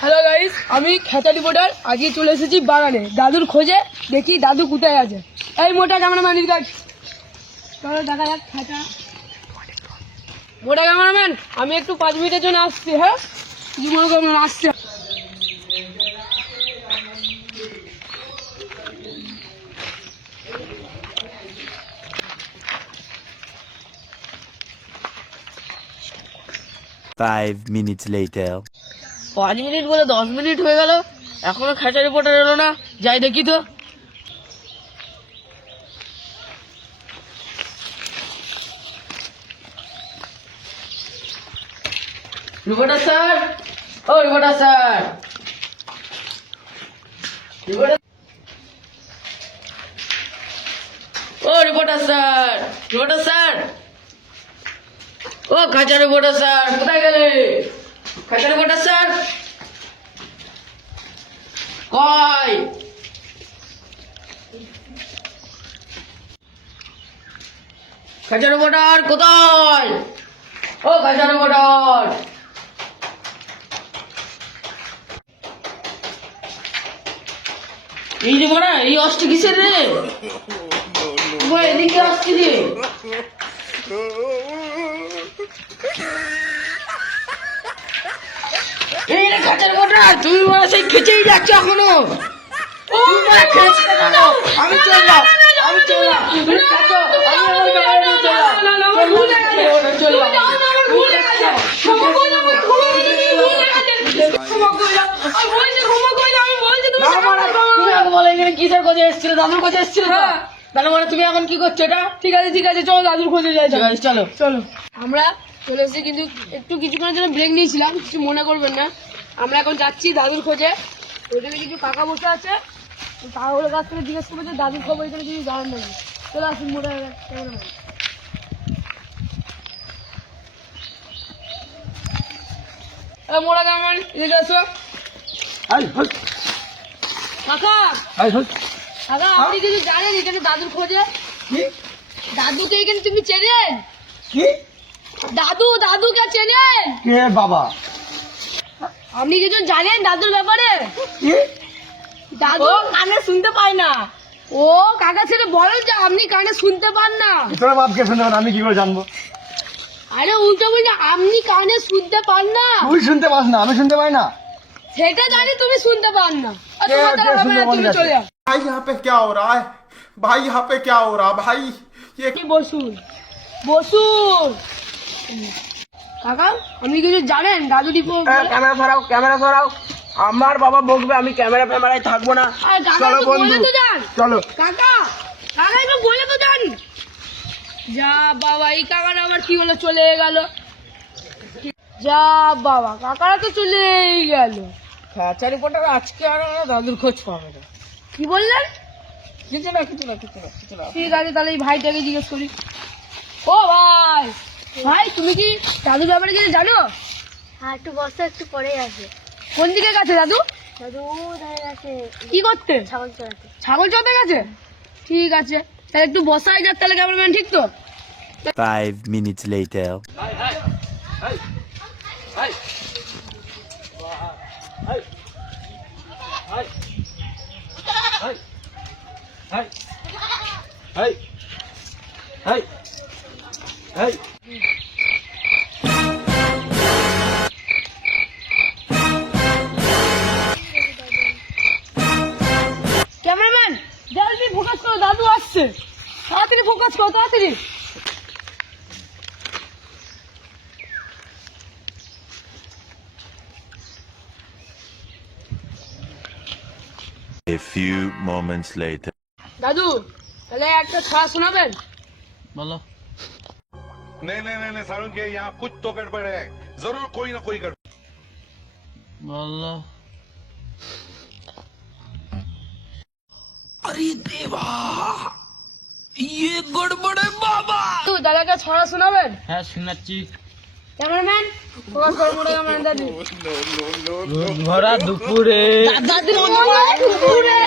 Hello guys, আমি খেতা reporter. আজকে চলে এসেছি বাগানে দাদুর খোঁজে। দেখি দাদু কোথায় আছে। এই মোটা ক্যামেরাম্যান দেখ, চলো দেখা যাক খেতা। মোটা ক্যামেরাম্যান, আমি একটু 5 মিনিটের জন্য আসছি। হ্যাঁ, কিছু মনে করবেন না, আসছি। Five minutes later. 5 মিনিট বলে 10 মিনিট হয়ে গেল, এখনো খেতা রিপোর্টার এলো না। যাই দেখি তো। রিপোর্টার স্যার, ও রিপোর্টার স্যার, রিপোর্টার, ও রিপোর্টার স্যার, রিপোর্টার স্যার, ও খাঁচা রিপোর্টার স্যার, কোথায় গেলে? খাঁচা রিপোর্টার স্যার কই? খাঁচা রিপোর্টার কোথায়? ও খাঁচা রিপোর্টার, এই যে মোড়া, এই অষ্ট কিসের রে? এদিকে আসছি রে। এই রে খাঁচার মোটা, তুমি মানে সেই খেচেই যাচ্ছ এখনো। আমি চললাম, আমি চললাম, তুমি খাচ্ছো, আমি আমার ব্যাপারে নিয়ে চললাম। কিসের খোঁজে এসেছিল? দাদুর খোঁজে এসেছিল। তাহলে মানে তুমি এখন কি করছো এটা? ঠিক আছে ঠিক আছে, চলো দাদুর খোঁজে যাই। চলো চলো। আমরা চলে এসেছি, কিন্তু একটু কিছুক্ষণের জন্য ব্রেক নিয়েছিলাম, কিছু মনে করবেন না। আমরা এখন যাচ্ছি দাদুর খোঁজে। ওইখানে কিছু কাকা বসে আছে, কাকাগুলোর কাছ থেকে জিজ্ঞেস করবো যে দাদুর খবর এখানে কিছু জানান নাকি। চলে আসুন মোটা মোড়া কেমন এদিকে আসো। কাকা কাকা, আপনি কিছু জানেন এখানে দাদুর খোঁজে? দাদুকে এখানে তুমি চেনেন? দাদুকে চেনেন? কে বাবা? আপনি কিছু জানেন দাদুর ব্যাপারে? দাদু কানে শুনতে পায় না। ও কাকা ছেলে বলেন যে আপনি কানে শুনতে পান না। তোর বাপকে শুনতে পান, আমি কি করে জানবো? আরে উল্টো বলছে আপনি কানে শুনতে পান না। তুই শুনতে পাস না, আমি শুনতে পাই না। সেটা জানি, তুমি শুনতে পান না। আর তোমার দ্বারা হবে না, তুমি চলে যাও। भाई यहाँ पे क्या हो रहा है? भाई यहाँ पे क्या हो रहा है? भाई ये বসুন বসুন। কাকা, আপনি কিছু জানেন দাদু ক্যামেরা সরাও। আমার বাবা বকবে, আমি ক্যামেরায় থাকবো না। চলো বন্ধু, চলো। কাকা একটু বলে তো যান। যা বাবা, এই কাকারা আমার কি হলো, চলে গেল। যা বাবা, কাকারা তো চলেই গেল। খাঁচা রিপোর্টার আজকে আর দাদুর খোঁজ পাবে না। কি বললেন? কিছু না। ঠিক আছে, তাহলে এই ভাইটাকে জিজ্ঞেস করি। ও ভাই, তুমি কি দাদুর ব্যাপারে কিছু জানো? হ্যাঁ, একটু বসো, একটু পরে আসবে। কোন দিকে গেছে দাদু? দাদু ধারে গেছে কি করতে? ছাগল চড়াতে। ছাগল চড়তে গেছে? ঠিক আছে, তাহলে একটু বসাই যাক তাহলে। ক্যামেরাম্যান ঠিক তো? 5 minutes later. ক্যামেরাম্যান জলদি ফোকাস করো, দাদু আসছে। তাড়াতাড়ি ফোকাস করো, তাড়াতাড়ি। A few moments later. দাদু, তাহলে একটা ছড়া শোনাবেন? বলো। नहीं सारुण के यहाँ कुछ तो गड़बड़ है, जरूर कोई ना कोई गड़बड़। বলো। अरे देवा, ये गड़बड़ है बाबा। দাদা একটা ছড়া শোনাবেন? হ্যাঁ, শোনাচ্ছি। ক্যামেরাম্যান ফোকাস করো, মোটা ক্যামেরাম্যান। দাদু ভরা দুপুরে দাদু দুপুরে